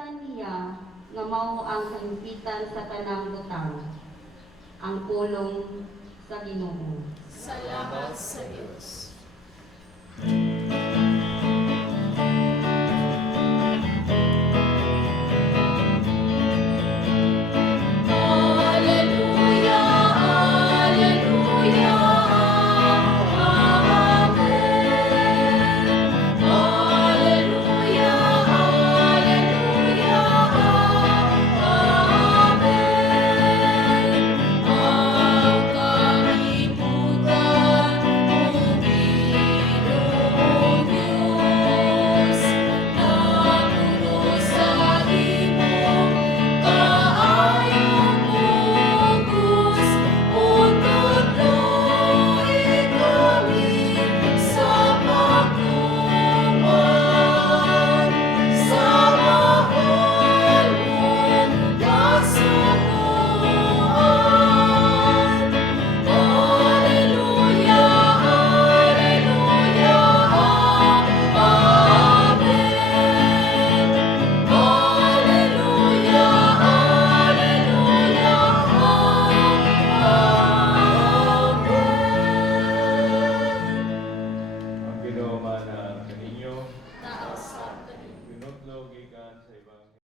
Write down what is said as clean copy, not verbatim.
kalimpitan niya nga mao ang kalimpitan sa tanang butang, ang pulong sa Ginoo. Salamat sa Diyos.